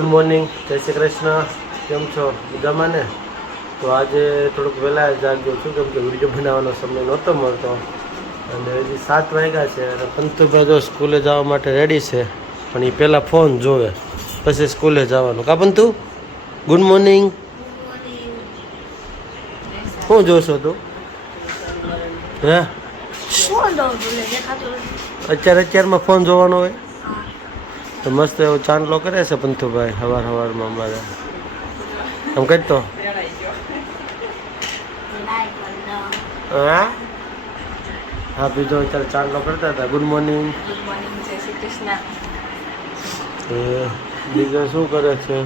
Good morning, જય શ્રી કૃષ્ણ. કેમ છો? મજામાં ને? તો આજે થોડુંક વહેલા જાગ્યો છું કેમ કે વિડીયો બનાવવાનો સમય નહોતો મળતો અને હજી 7 વાગ્યા છે અને પંતુભાઈ જો સ્કૂલે જવા માટે રેડી છે પણ એ પહેલાં ફોન જોવે પછી સ્કૂલે જવાનું. કા પંતુ? Good morning. શું જોશો તું? હે અત્યારમાં ફોન જોવાનો હોય તો મસ્ત એવો ચાંદલો કરે છે પંથુભાઈ સવારમાં અમારે. આમ કહી તો હા બીજો અત્યારે ચાંદલો કરતા હતા. Good morning. જય શ્રી કૃષ્ણ. બીજો શું કરે છે?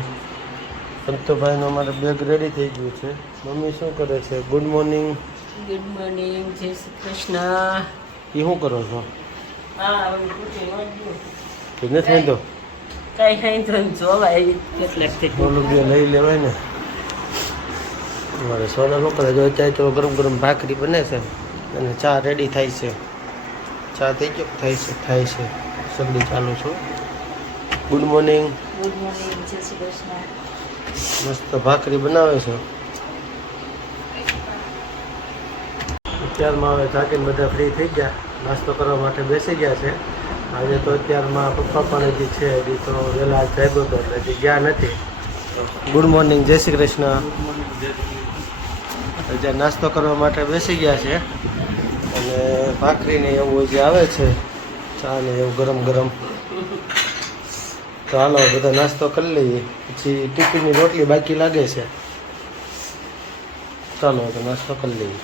પંતુભાઈનું અમારે બેગ રેડી થઈ ગયું છે. મમ્મી શું કરે છે? Good morning. ગુડ મોર્નિંગ, જય શ્રી કૃષ્ણ. એ શું કરો છો? નથી વાંધો કઈ કઈ તો જોવાય કેટલાક ઓલું બે લઈ લેવાય ને. મારે સોના લોકો જો અત્યારે તો ગરમ ગરમ ભાખરી બને છે અને ચા રેડી થાય છે. ચા થઈ ગયો થાય છે સગડી ચાલુ છું. Good morning. ગુડ મોર્નિંગ, જય શ્રી કૃષ્ણ. મસ્ત ભાખરી બનાવે છે. અત્યારમાં હવે જાગીને બધા ફ્રી થઈ ગયા, નાસ્તો કરવા માટે બેસી ગયા છે. આજે તો અત્યારમાં પપ્પા પણ હજી છે, હજી તો વહેલા જાગ્યો હતો એટલે હજી ગયા નથી. ગુડ મોર્નિંગ, જય શ્રી કૃષ્ણ. હજી નાસ્તો કરવા માટે બેસી ગયા છે અને ભાખરીને એવું જે આવે છે ચા ને એવું ગરમ ગરમ. તો હાલો બધા નાસ્તો કરી લઈએ, પછી ટિફિનની રોટલી બાકી લાગે છે. ચાલો તો નાસ્તો કરી લઈએ.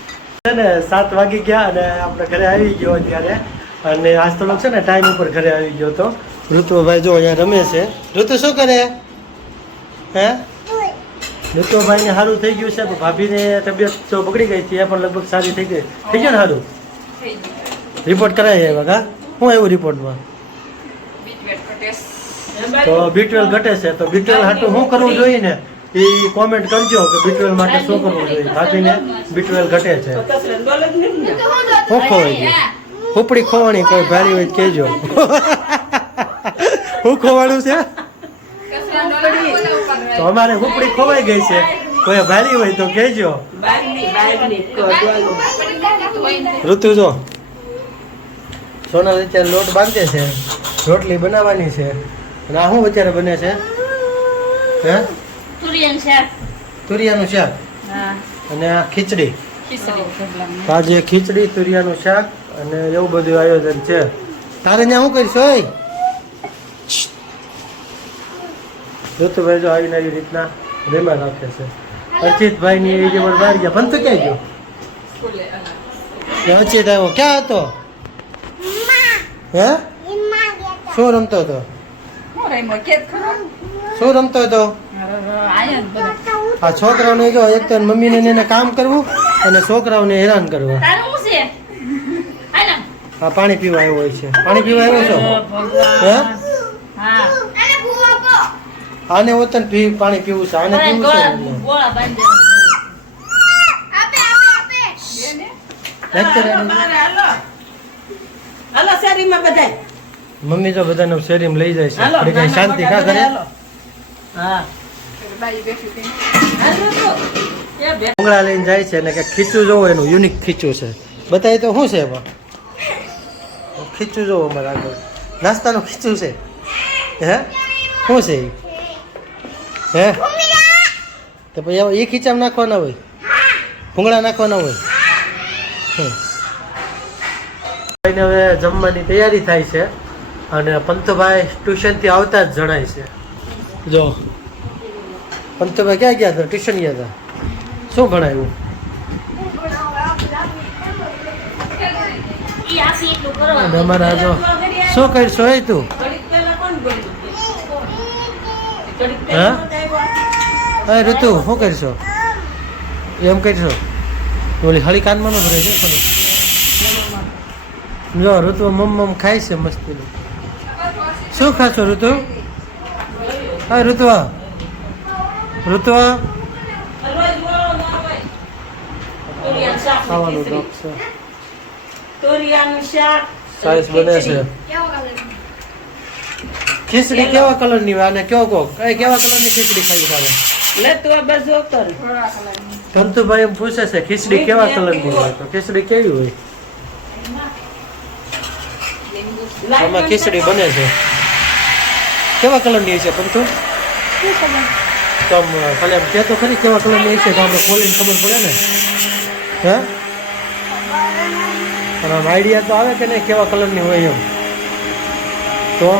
છે ને 7 વાગી ગયા અને આપણે ઘરે આવી ગયો અત્યારે. અને આજ તો છે ને ટાઈમ ઉપર ઘરે આવી ગયો તો. ઋતુભાઈ જો અહીંયા રમે છે. ઋતુ શું કરે? હે ઋતુભાઈને સારું થઈ ગયું છે. ભાભીને તબિયત તો બગડી ગઈ હતી, એ પણ લગભગ સારી થઈ ગઈ. થઈ ગયું ને સારું? રિપોર્ટ કરાવી આવ્યા કા? શું આવ્યું રિપોર્ટમાં? તો B12 ઘટે છે. તો B12 હાટું શું કરવું જોઈએ ને એ કોમેન્ટ કરજો કે B12 માટે શું કરવું જોઈએ. ભાભીને B12 ઘટે છે. શું ખોવાઈ ગયું? ઉપડી ખોવાણી કોઈ ભારી હોય કહેજો. શું ખોવાણું છે? તો અમારે ઉપડી ખોવાઈ ગઈ છે, કોઈ ભારી હોય તો કહેજો. ઋતુ જો સોના અત્યારે લોટ બાંધે છે, રોટલી બનાવવાની છે. અને આ શું અત્યારે બને છે? હે તુરિયાનું શાક અને આ ખીચડી. આજે ખીચડી, તુરિયાનું શાક અને એવું બધું આયોજન છે. તારે ત્યાં શું કરીશ હોય? ઋતુભાઈ જો આવીને આવી રીતના રેમા રાખે છે. અર્ચિતભાઈ ની એ જે બહાર ગયા. પણ તું ક્યાં ગયો? અર્ચિત આવ્યો ક્યાં હતો? હે શું રમતો હતો? શું રમતો હતો? આ છોકરાઓને જો એક તો મમ્મીને એને કામ કરવું અને છોકરાઓને હેરાન કરવા. હા પાણી પીવા આવ્યો હોય છે. પાણી પીવા આવ્યો છો? હે આને ઓતન પાણી પીવું છે. આને પીવું છે. મમ્મી તો બધાને શેરીમાં લઈ જાય છે. થોડી કઈ શાંતિ કા કરે? ભૂંગળા લઈને જાય છે અને કે ખીચું જોવો, એનું યુનિક ખીચું છે. બતાવી તો શું છે એમાં? ખીચું જોવો અમારે આગળ નાસ્તાનું ખીચું છે. હે શું છે હે? તો પછી એ ખીચામાં નાખવાના હોય, ભૂંગળા નાખવાના હોય. હવે જમવાની તૈયારી થાય છે અને પંતુભાઈ ટ્યુશનથી આવતા જ જણાય છે. જો પંતુભાઈ ક્યાં ગયા હતા? ટ્યુશન ગયા હતા. શું ભણાવ્યું? અમારા જો શું કરશો એ તું? હા ઋતુ શું કરશો? એમ કરશો? ઓલી હળી કાનમાં ન ભરે છે. જો ઋતુ મમ ખાય છે મસ્તીનું. શું ખાશો ઋતુ? હા ઋતુઆ ખાવાનું ડોક છે. સાઈસ બને છે. ખીચડી કેવા કલરની હોય અને કયો કહો કેવા કલરની ખીચડી ખાવી તારે લે તું આ બાજુ કર કંતુભાઈ એમ પૂછે છે ખીચડી કેવા કલરની હોય તો ખીચડી કેવી હોય આમાં ખીચડી બને છે કેવા કલરની છે કંતુ તો ખાલી એમ કે તો ખરી કેવા કલરની છે તો આપણે ખોલીને ખબર પડે ને હે અને આમ આઈડિયા તો આવે કે નહીં કેવા કલરની હોય એમ તો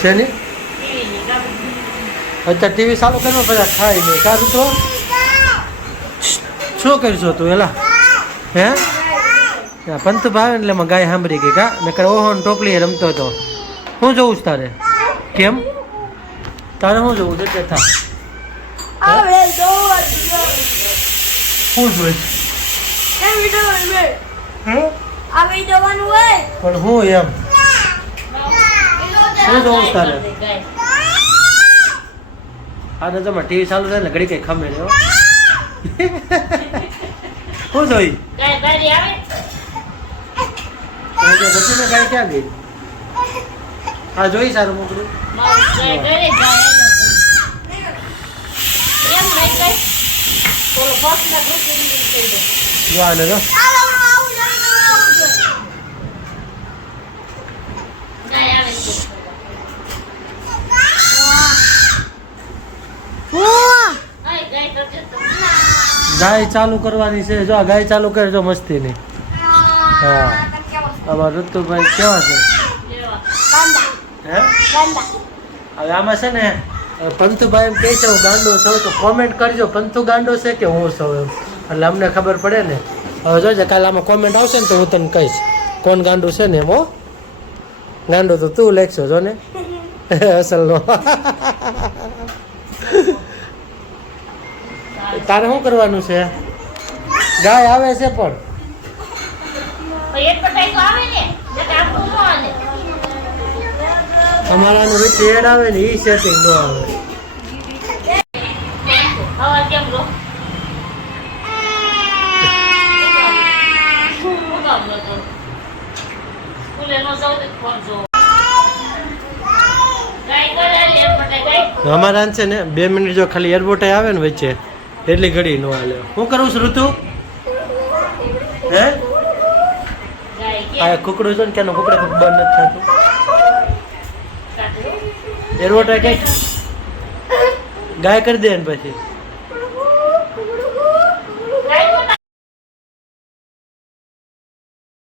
શેની અત્યારે ટીવી ચાલુ કર્યો પછી ખાઈ નહીં કારું તો શું કરશો તું એલા હે પંતુ ભાવે એટલે એમાં ગાય સાંભળી ગઈ કા નકર ઓહો ને ટોપલી રમતો હતો શું જોવું છે તારે કેમ તારે શું જોવું છે તે થા શું જોઈ પણ હું એમ શું જોવું છે તારે આને તમે ટીવી ચાલુ થાય ને ઘડી કઈ ખમે ને શું જોઈ ગાય ક્યાં ગઈ હા જોઈ સારું મોકલું જો આને જો ગાય ચાલુ કરવાની છે જો આ ગાય ચાલુ કરે જો મસ્તી ની હા આમાં ઋતુભાઈ કેવા છે હે હવે આમાં છે ને પંતુભાઈ એમ કહે છે હું ગાંડો છું તો કોમેન્ટ કરજો પંતુ ગાંડો છે કે હું છું એમ એટલે અમને ખબર પડે ને હવે જોજે કાલે આમાં કોમેન્ટ આવશે ને તો હું તને કહીશ કોણ ગાંડું છે ને એમ હો ગાંડો તો તું લેખશો જો ને અસલનો તારે શું કરવાનું છે ગાય આવે છે પણ અમારાનું રીતે એડ આવે ને એ સેટિંગ ન આવે અમારા છે ને 2 મિનિટ જો ખાલી એરપોર્ટ આવે ને વચ્ચે એટલી ઘડી નો હાલે શું કરું છું ઋતુ હે આ કુકડું છે ને કે કુકડા બંધ નથી થતું એરપોર્ટ કઈ ગાય કરી દે ને પછી